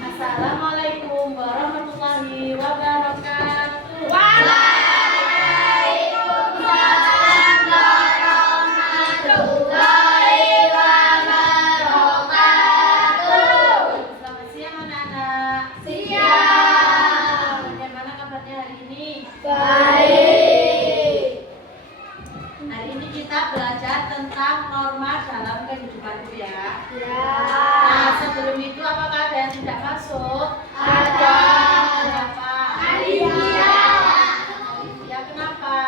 Assalamualaikum warahmatullahi wabarakatuh. Waalaikumsalam warahmatullahi wabarakatuh. Selamat siang anak-anak. Siang. Bagaimana kabarnya hari ini? Baik. Hari ini kita belajar tentang norma dalam kehidupan ya. Ya. Nah, sebelum itu apakah ada yang tidak masuk? Ada. Kenapa? Alifia. Ya, kenapa?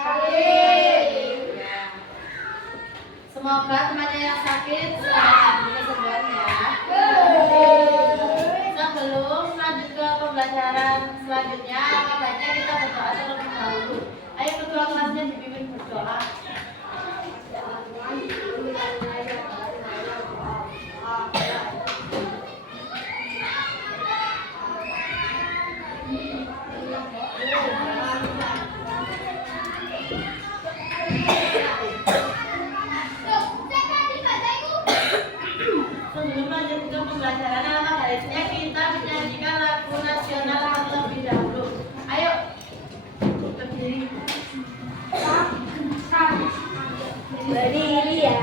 Baik. Ya. Semoga temannya yang sakit selamat kesembuhan ya. Sebelum lanjut ke pembelajaran selanjutnya, apa baiknya kita berdoa terlebih dahulu. Ayo ketua kelasnya dipimpin berdoa. Sebelum lanjut ke pembelajaran, alangkah baiknya kita menyanyikan lagu nasional terlebih dahulu. Ayo berdiri. Berdiri ya.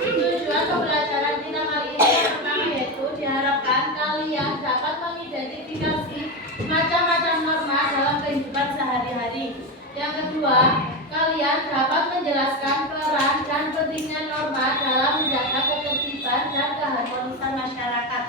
Tujuan pembelajaran kita kali ini yang pertama yaitu diharapkan kalian dapat mengidentifikasi macam-macam norma dalam kehidupan sehari-hari. Yang kedua, kalian dapat menjelaskan peran dan pentingnya norma dalam menjaga ketertiban dan keharmonisan masyarakat.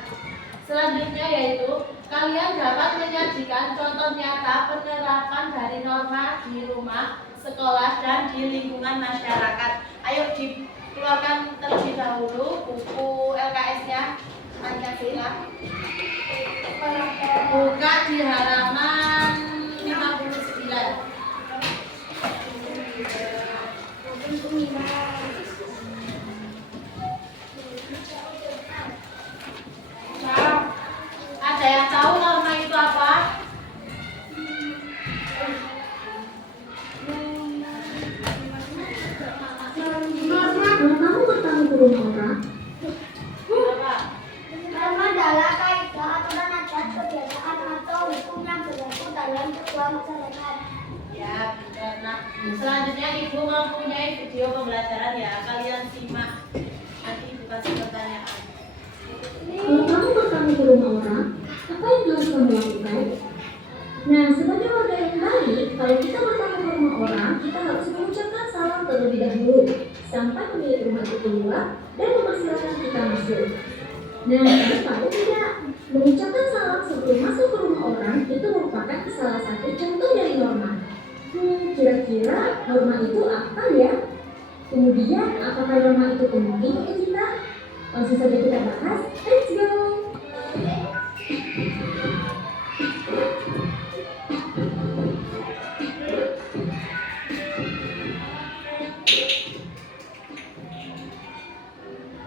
Selanjutnya yaitu kalian dapat menyajikan contoh nyata penerapan dari norma di rumah, sekolah, dan di lingkungan masyarakat. Ayo dikeluarkan terlebih dahulu buku LKS-nya Pancasila. Buka di halaman 59. Ada yang tahu norma itu apa? Kamu bertemu guru orang, Apa? Norma adalah kaidah aturan adat kebiasaan atau hukum yang berlaku dalam sebuah masyarakat. Ya, betul. Nah, selanjutnya Ibu mempunyai video pembelajaran ya. Kalian simak. Nanti Ibu kasih pertanyaan. kalau kamu bertemu ke rumah orang, apa yang harus kamu lakukan? Nah, sebagai warga yang baik, kalau kita bertemu ke rumah orang, kita harus mengucapkan salam terlebih dahulu sampai pemilik rumah itu keluar dan mempersilahkan kita masuk. Nah, kamu tahu tidak? Mengucapkan salam sebelum masuk ke rumah orang itu merupakan salah satu contoh dari norma. Kira-kira norma itu apa ya? Kemudian, apakah norma itu penting untuk kita? Langsung saja kita bahas. Let's go!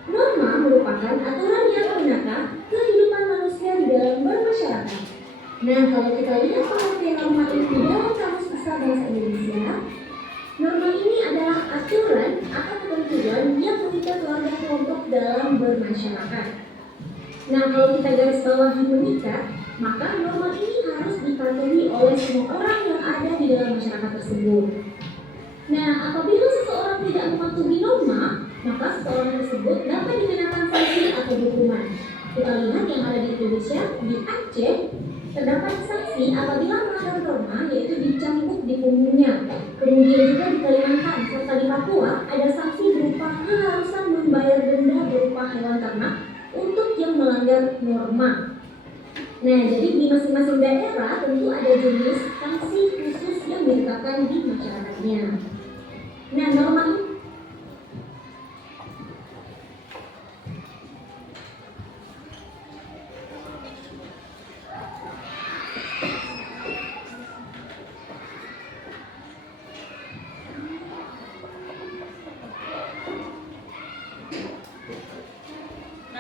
Norma merupakan aturan yang menata kehidupan manusia di dalam bermasyarakat. Nah, kalau kita lihat pengertian norma ini di dalam Kamus Besar Bahasa Indonesia, norma ini adalah aturan bermasyarakat. Nah, kalau kita garis bawahi menikah, maka norma ini harus dipatuhi oleh semua orang yang ada di dalam masyarakat tersebut. Nah, apabila seseorang tidak mematuhi norma, maka seseorang tersebut dapat dikenakan sanksi atau hukuman. Kita lihat yang ada di Indonesia, di Aceh, terdapat sanksi apabila melanggar norma, yaitu dicambuk di punggungnya. Kemudian juga di Kalimantan serta di Papua ada sanksi berupa keharusan membayar denda berupa hewan ternak untuk yang melanggar norma. Nah, jadi di masing-masing daerah tentu ada jenis sanksi khusus yang ditetapkan di masyarakatnya. Nah, norma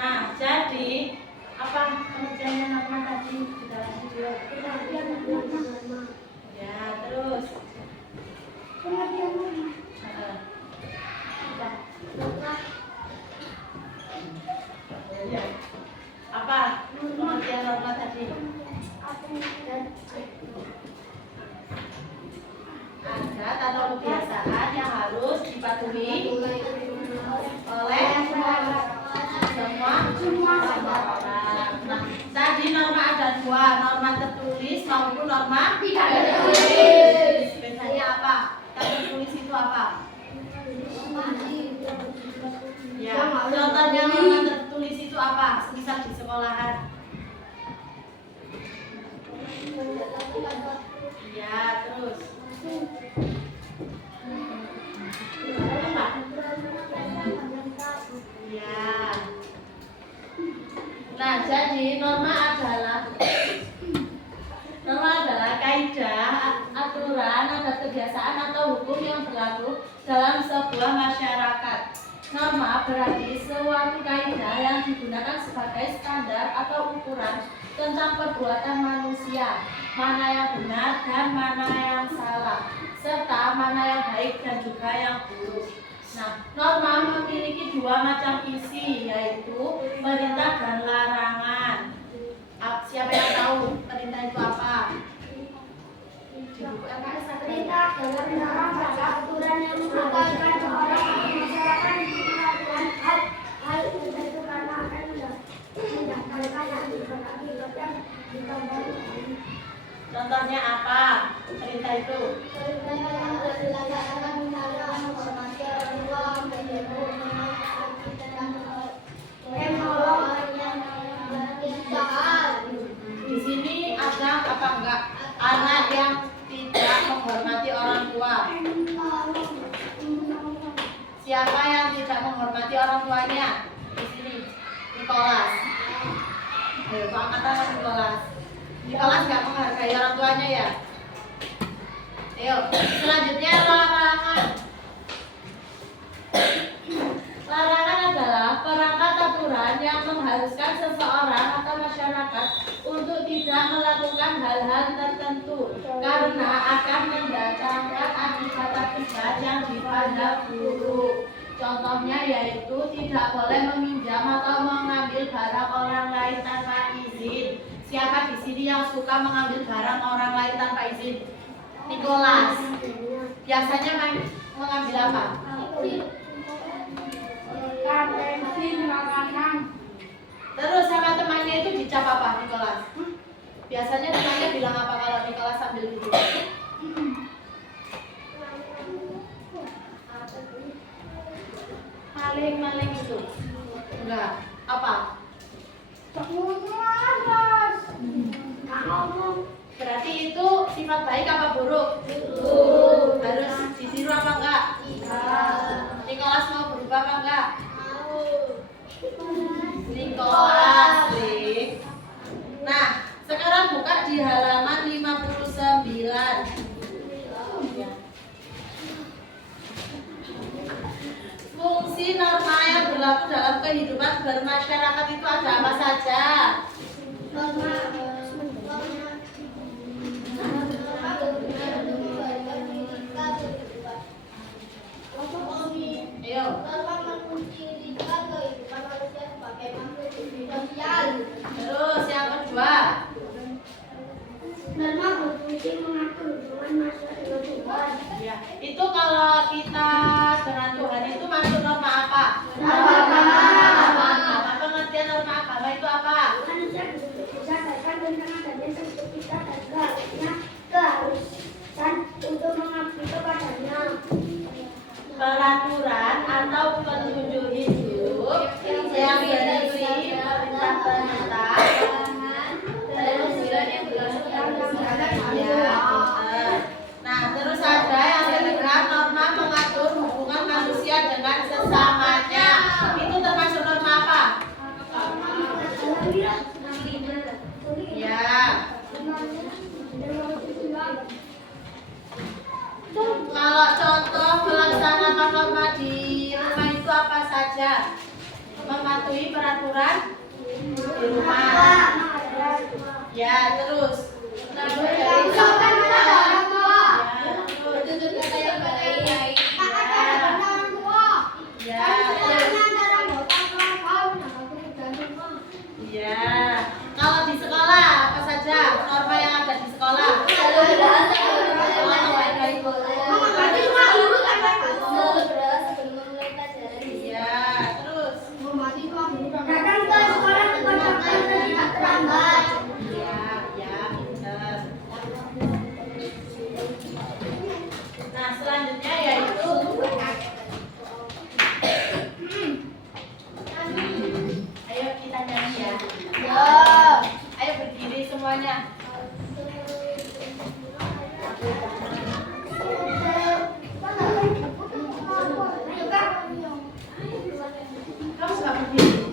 Nah, jadi apa pengertiannya norma tadi di dalam video? Ya, terus Ya. Apa pengertian norma tadi? Adat atau kebiasaan yang harus dipatuhi oleh semua orang. Nah, tadi norma ada dua, norma tertulis maupun norma tidak tertulis. Bedanya apa? Tertulis itu apa? Ya, contohnya norma tertulis itu apa? Misal di sekolahan. Ya, terus. Apa? Ya. Nah, jadi norma adalah kaidah, aturan, adat kebiasaan atau hukum yang berlaku dalam sebuah masyarakat. Norma berarti suatu kaidah yang digunakan sebagai standar atau ukuran tentang perbuatan manusia, mana yang benar dan mana yang salah, serta mana yang baik dan juga yang buruk. Nah, norma memiliki dua macam isi, yaitu perintah dan larangan. Siapa yang tahu perintah itu apa? Di buku LKS ada Perintah dalam melarang aturan yang mengamalkan orang masyarakat melakukan hal itu karena akan mendapatkan akibat yang ditambah. Contohnya apa perintah itu? Perintah yang dilaksanakan melarang menghormati orang tua, menolong yang jahat. Di sini ada apa enggak? Anak yang tidak menghormati orang tua. Siapa yang tidak menghormati orang tuanya? Di sini, Nikolas. Ayo, Pak angkatan Mas Nikolas. Nikolas nggak menghargai orang tuanya ya? Ayo, selanjutnya larangan. Larangan adalah perangkat aturan yang mengharuskan seseorang atau masyarakat untuk tidak melakukan hal-hal tertentu karena akan mendatangkan akibat-akibat yang dipandang buruk. Contohnya yaitu tidak boleh meminjam atau mengambil barang orang lain tanpa izin. Siapa di sini yang suka mengambil barang orang lain tanpa izin? Nikolas. Biasanya mengambil apa? Bensin, makanan. Terus sama temannya itu dicap apa, Nikolas? Biasanya temannya bilang apa kalau Nikolas sambil gitu? Maling itu? Enggak. Apa? Berarti itu sifat baik apa buruk? Harus ditiru apa enggak? Nikolas mau berubah apa enggak? Nikolas, Nah, sekarang buka di halaman 59. Fungsi norma yang berlaku dalam kehidupan bermasyarakat itu ada apa saja? Ayo. Itu kalau kita dengan Tuhan itu masuk norma apa? Apa pengertian norma agama itu apa? Manusia berdasarkan tentang adanya sertifikat dan keharusan untuk mengabdi kepadanya. Peraturan atau petunjuk hidup yang berisi perintah-perintah nah terus ada yang ketiga norma mengatur hubungan manusia dengan sesamanya. Itu termasuk norma apa? Ya. Kalau contoh melaksanakan norma di rumah itu apa saja? Mematuhi peraturan di rumah. Ya, terus. Ya. Kalau di sekolah apa saja norma yang ada di sekolah? Ya, terus. Datang ke sekolah tepat waktu dan tidak terlambat. Ya, pinter. Nah, selanjutnya yaitu ayo kita nyanyi ya. Ayo berdiri semuanya. Kamu suka berdiri?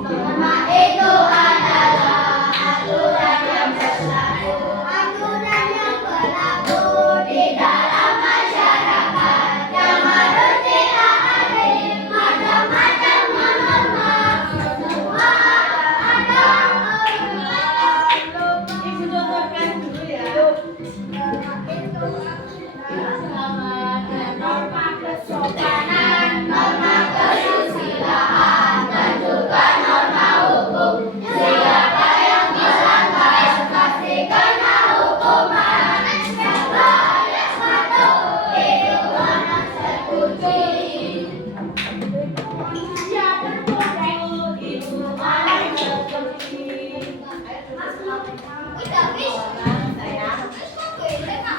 Norma itu adalah aturan yang berlaku di dalam masyarakat yang harus ditaati. Macam-macam norma, semua ada. Ibu contohkan dulu ya. Selamat Norma kesopanan, norma kesusilaan, dan juga norma hukum. Siapa yang melanggar pasti kena hukuman. Siapa yang patuh itu anak terpuji. Manusia terpuruk itu anak terpuji.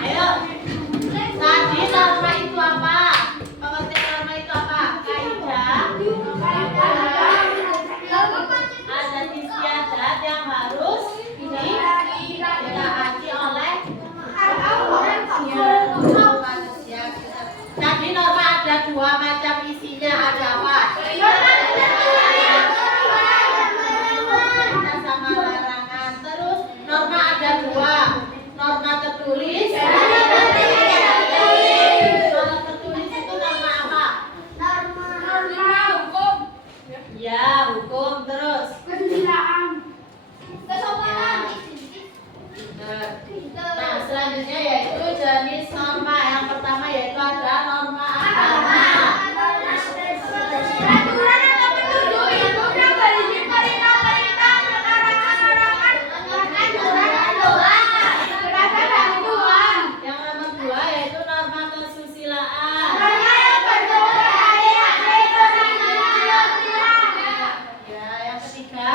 Ayo. Tadi norma itu apa? Pengertian norma itu apa? Kaidah, adat istiadat yang harus ditaati oleh manusia. Tadi norma ada dua macam isinya. Ada apa? Perintah sama larangan. Terus norma ada dua. Norma tertulis. Kalau tertulis itu norma apa? Ya, hukum. Terus. Nah, selanjutnya yaitu jenis norma. Yang pertama yaitu ada norma agama. Yang nomor dua yaitu norma kesusilaan. Ya, yang ketiga.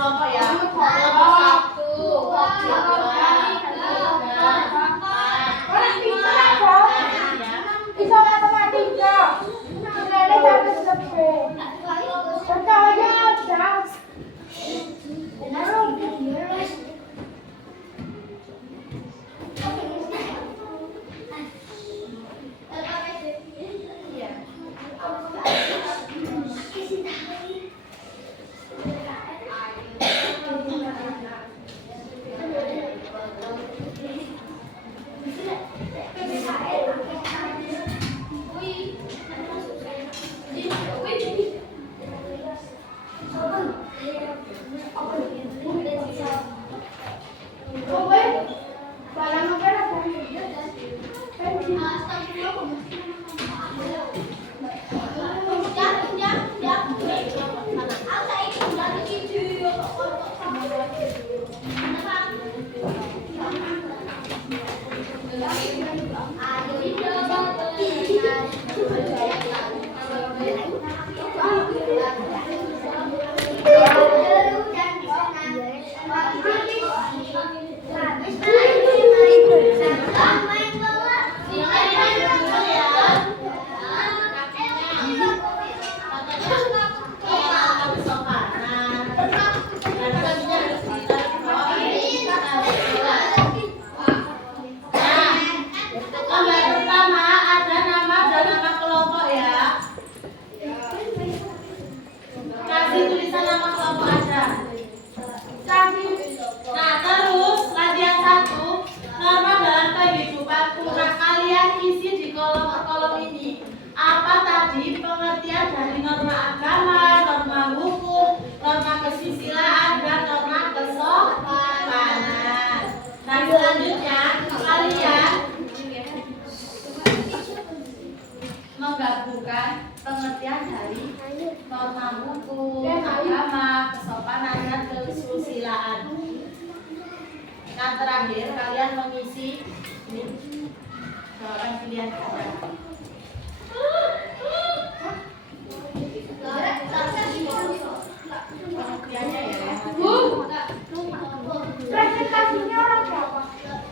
kelompok ya. Kelompok 1, 2, 3, 4, 5. Bisa matematika. Nilai satu lebih. Percaya jas. Pengertian dari norma agama, norma hukum, norma kesusilaan, dan norma kesopanan. Nah, selanjutnya kalian menggabungkan pengertian dari norma hukum, agama, kesopanan, dan kesusilaan. Nah, terakhir kalian mengisi ini jawaban pilihan kalian. Pengertiannya ya. Presentasinya orang berapa? 1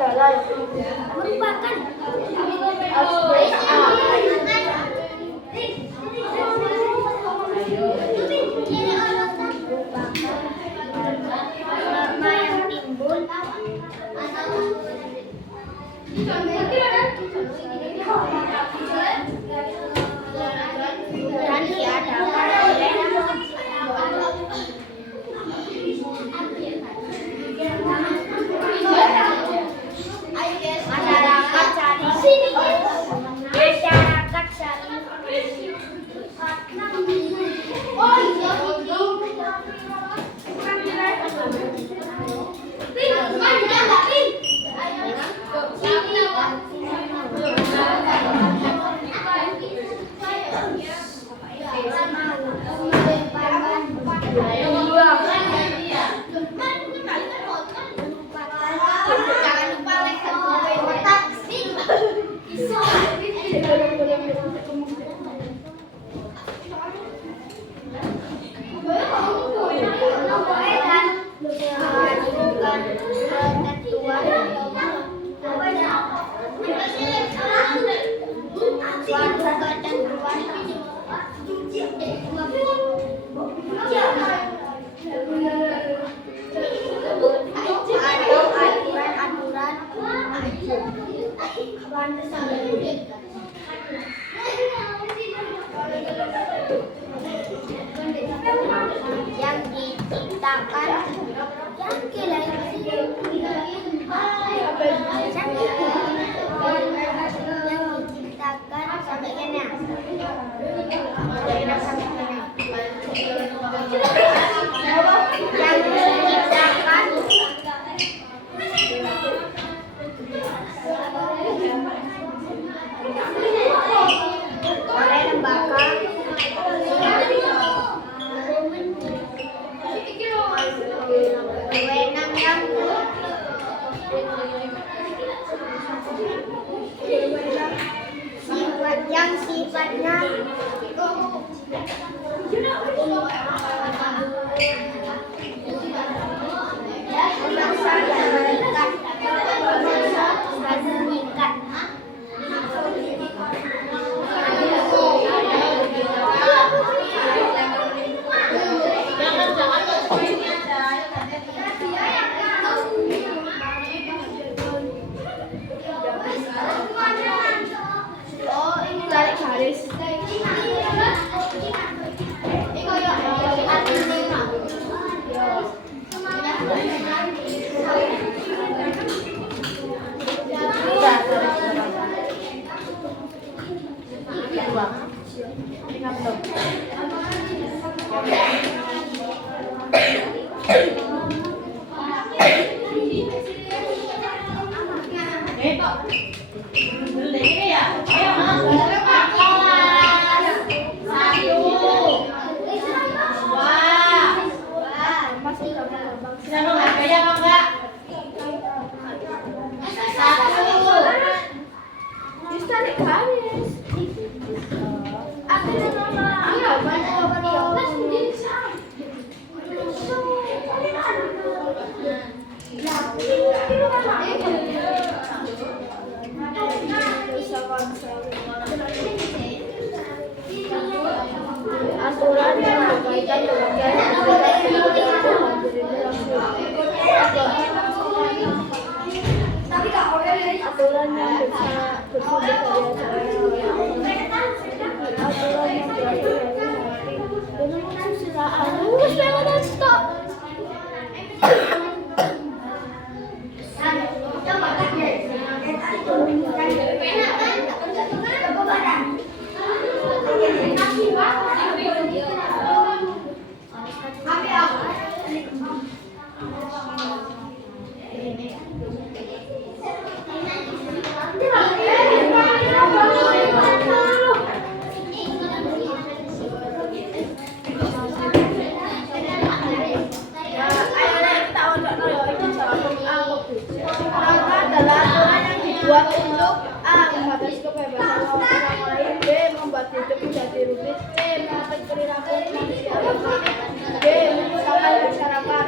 adalah merupakan norma yang timbul dan diadakan oleh masyarakat yang diciptakan sampai kena yang diciptakan oleh lembaga wewenang yang sifatnya memaksa dan mengikat aturan yang berkaitan aturan yang dibuat untuk A. Membatasi kebebasan orang lain, B. Membuat hidup menjadi rumit, C. Menutup perilaku manusia D. Menyusahkan masyarakat.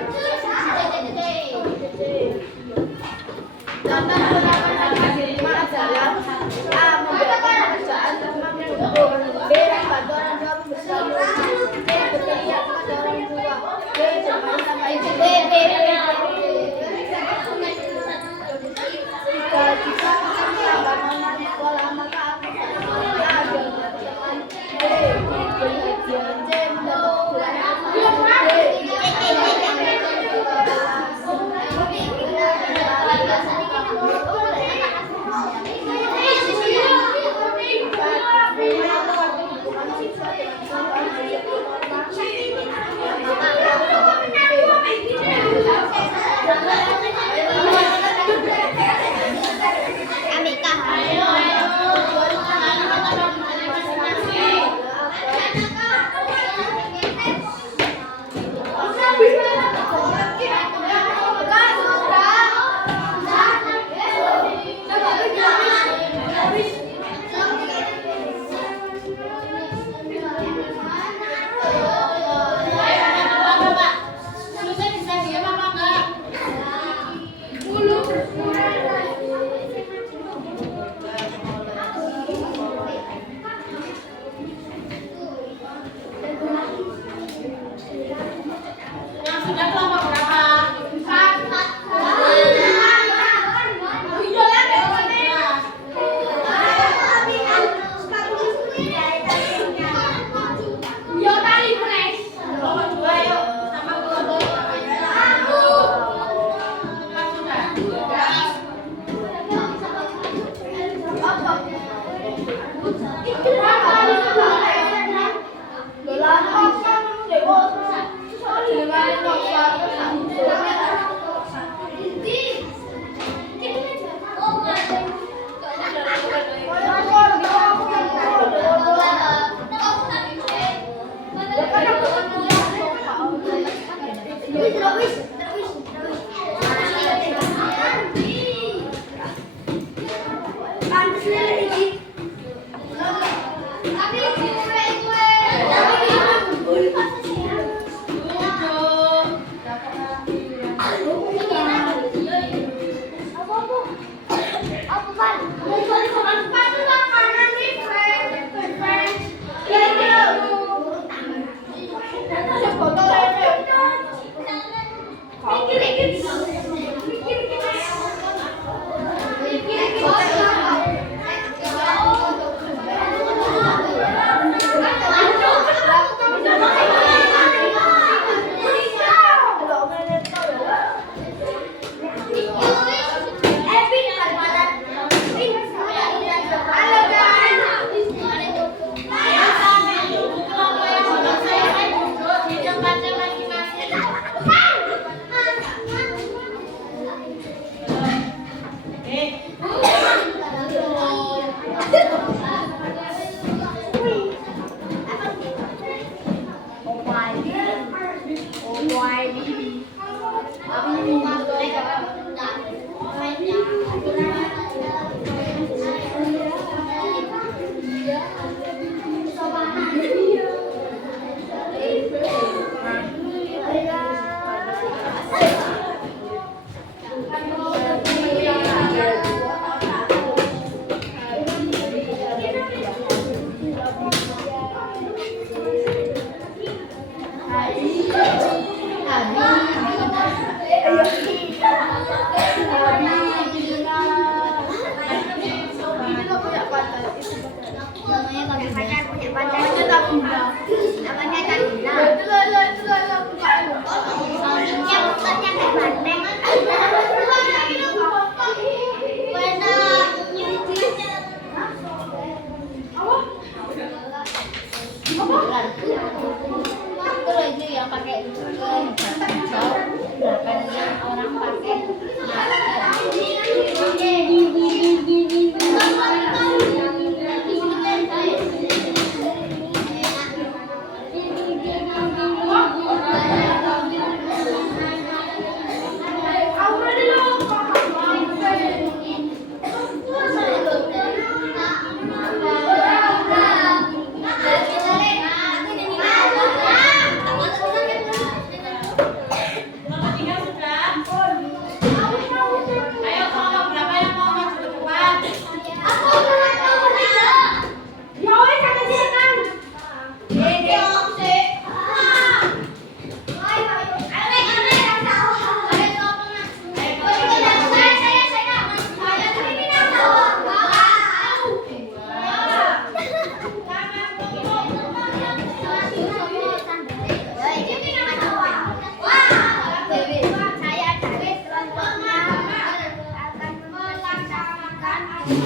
Siapa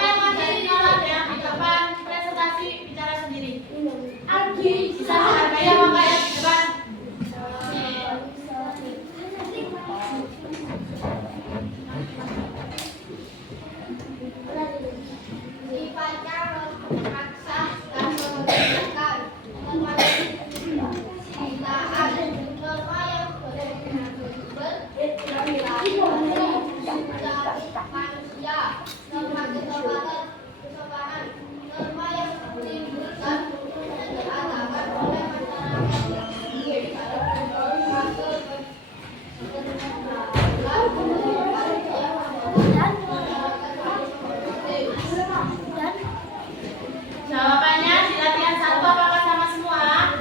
yang ngajarin Yola yang di depan presentasi bicara sendiri? Bisa menghargai apa enggak ya di depan? Sifatnya memaksa dan memberikan norma yang manusia, norma kesopanan, norma yang menimbulkan keadaban oleh masyarakat Jawabannya di latihan 1 apakah sama semua?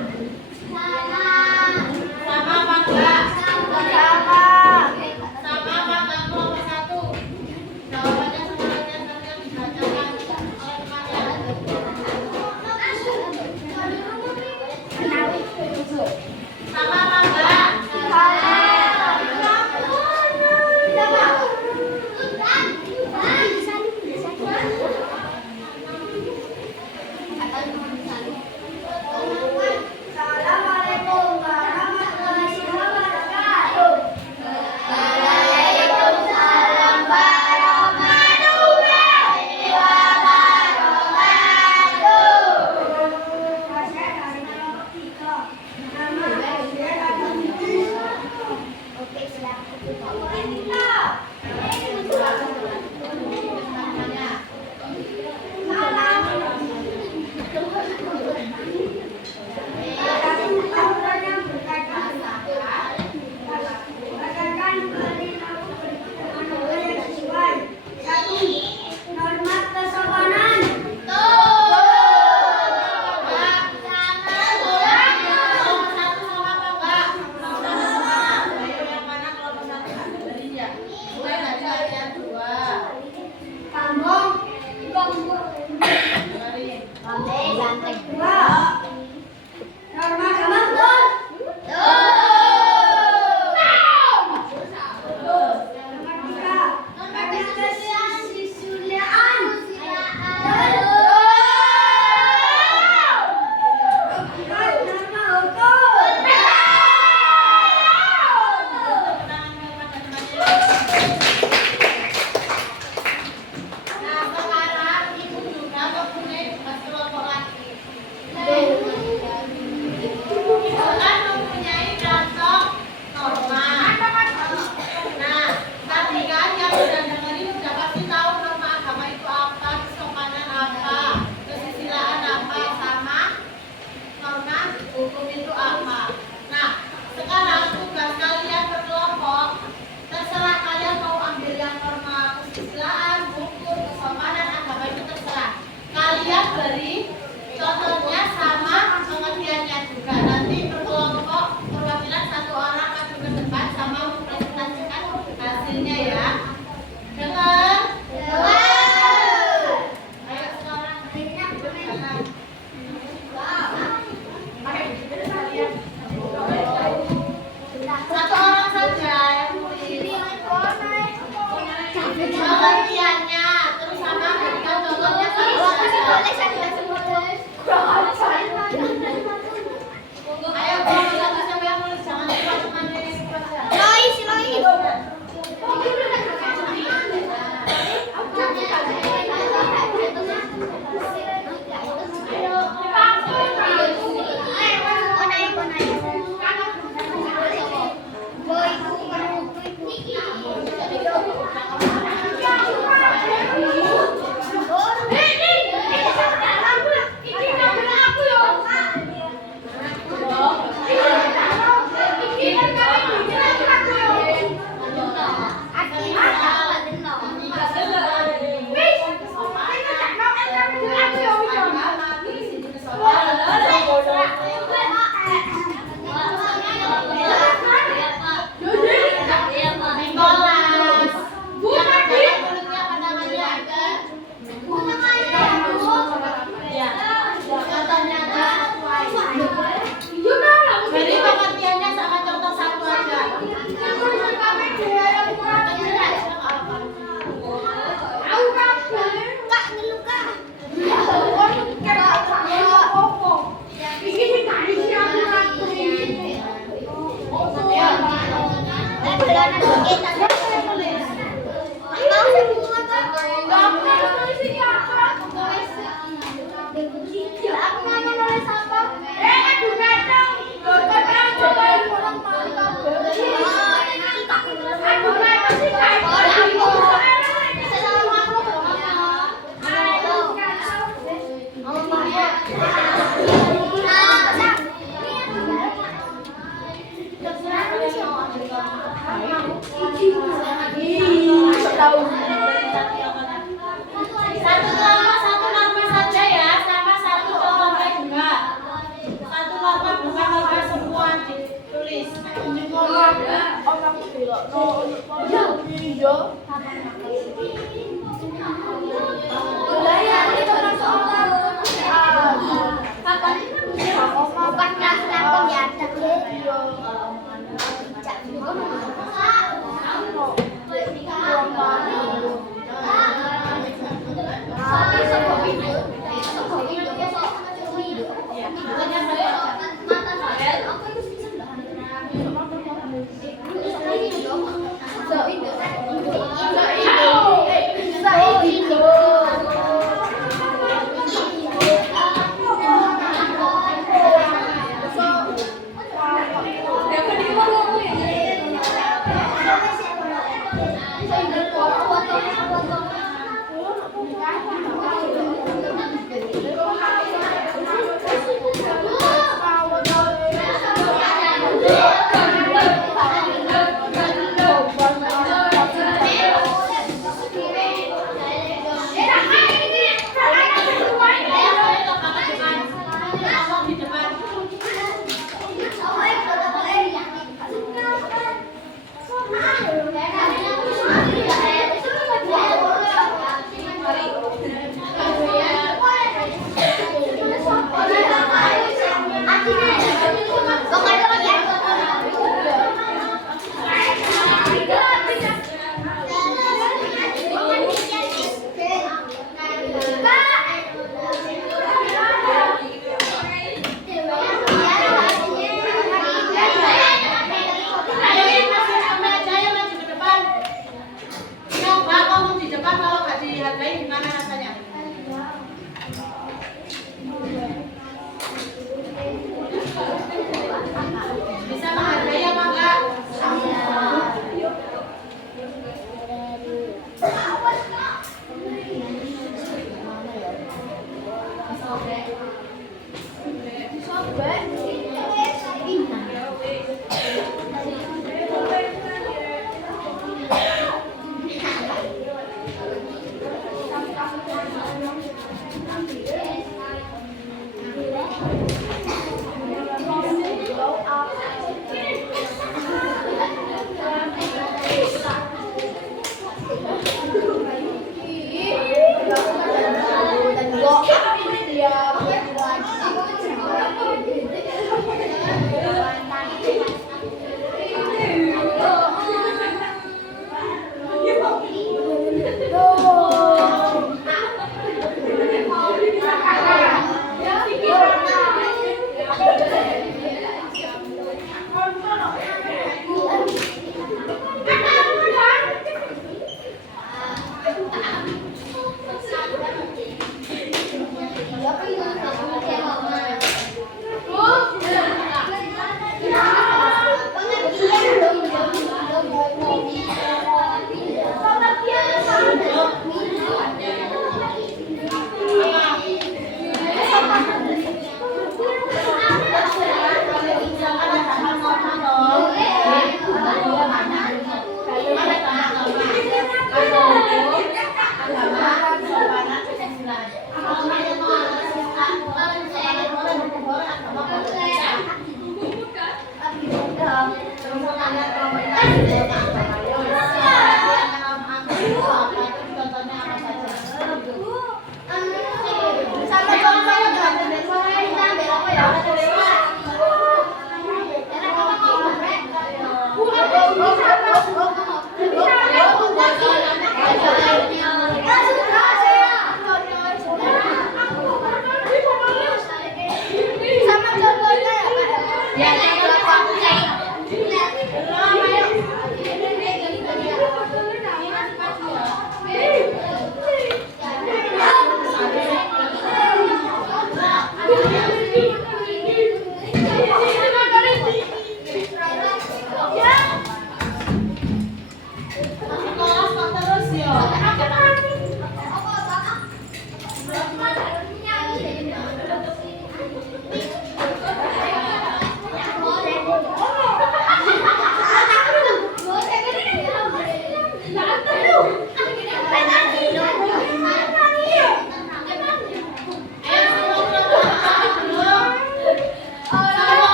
Sama apa enggak? Sama apa enggak kelompok 1? Jawabannya sama latihan 1 yang dibacakan oleh temannya. Sama apa enggak? Assalamualaikum warahmatullahi wabarakatuh. Waalaikumsalam warahmatullahi wabarakatuh. Saya dari kelompok 3. Nama saya Satu norma saja ya, sama satu contohnya juga. Satu norma bukan norma semua ditulis.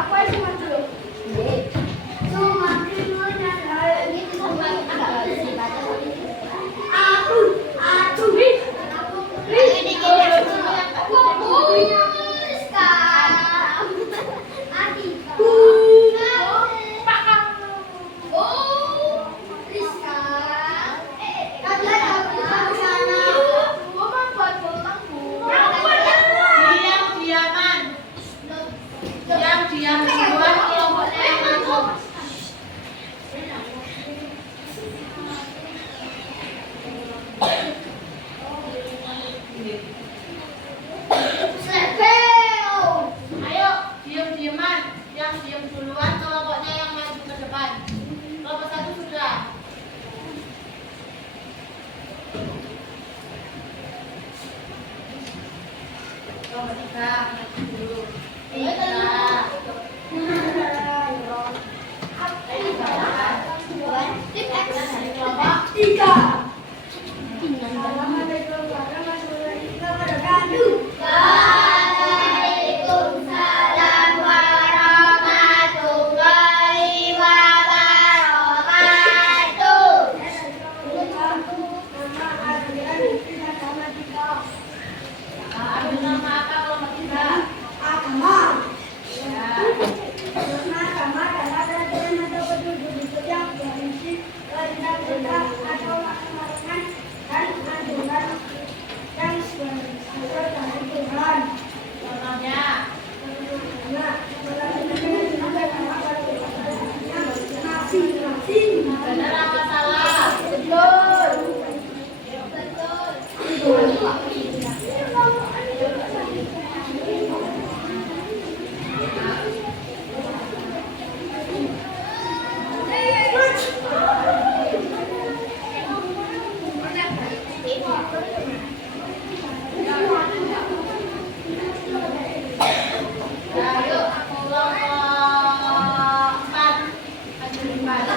Aku yang cuma dulu. Cuma krimunya gitu sama enggak sih baca aku ini diam-diaman. Diam-diam duluan kelompoknya yang maju. Ayo, diam-diaman. Yang diam duluan kelompoknya yang maju ke depan. Kelompok 1 sudah. Kelompok 3 maju dulu. 3. Waalaikumsalam warahmatullahi wabarakatuh. Ambil nama apa kelompok 3? Contohnya. Benar apa salah? Ayo, kelompok 4. Maju 4.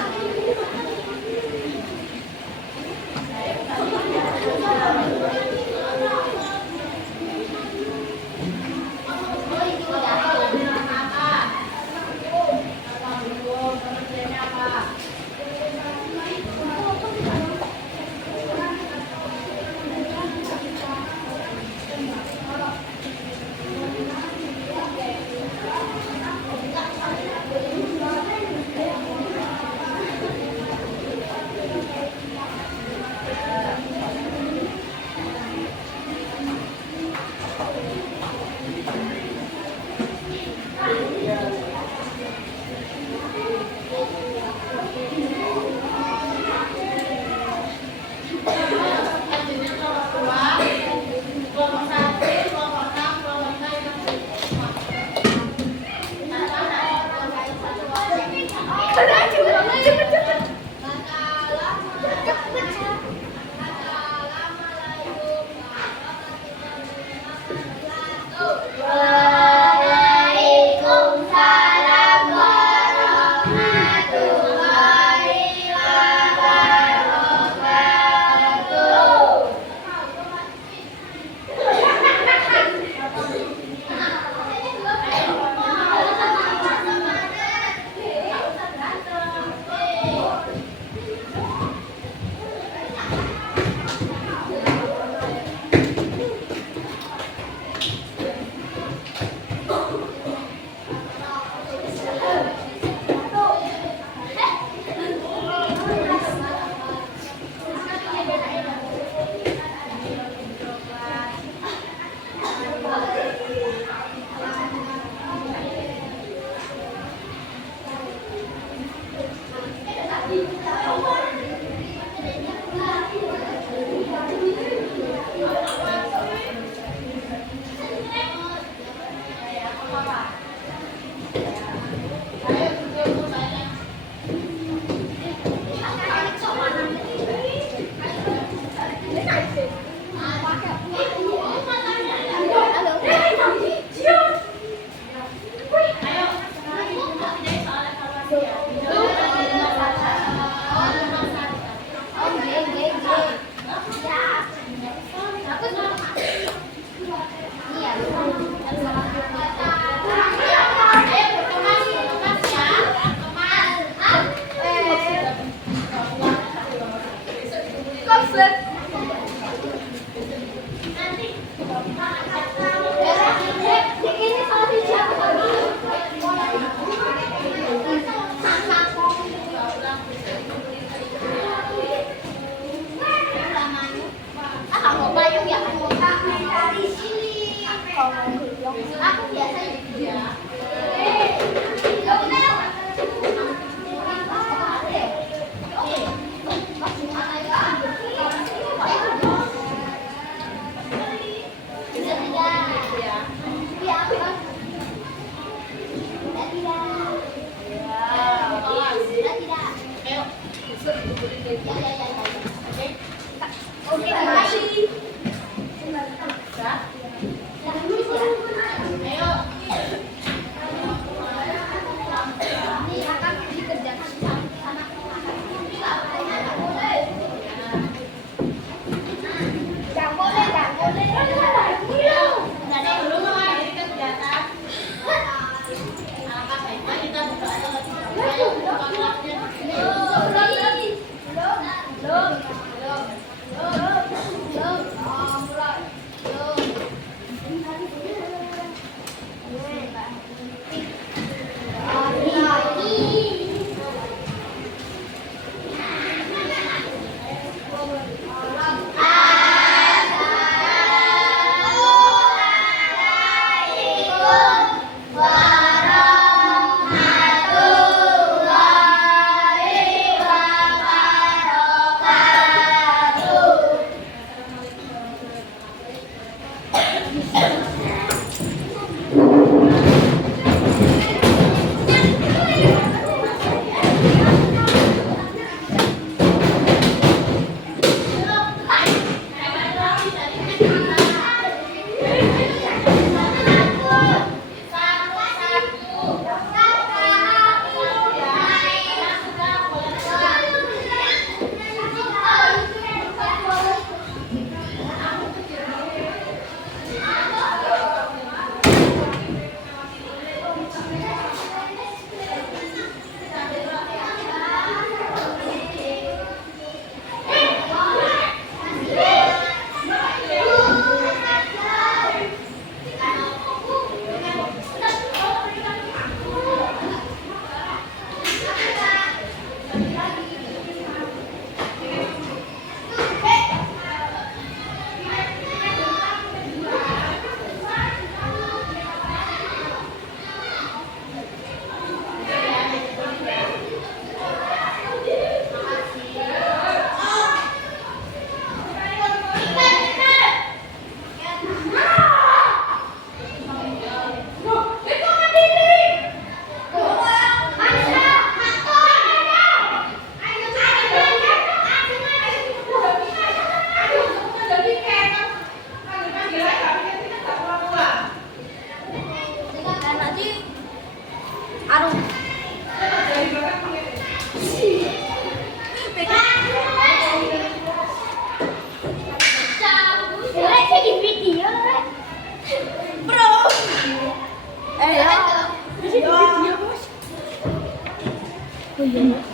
Oh iya.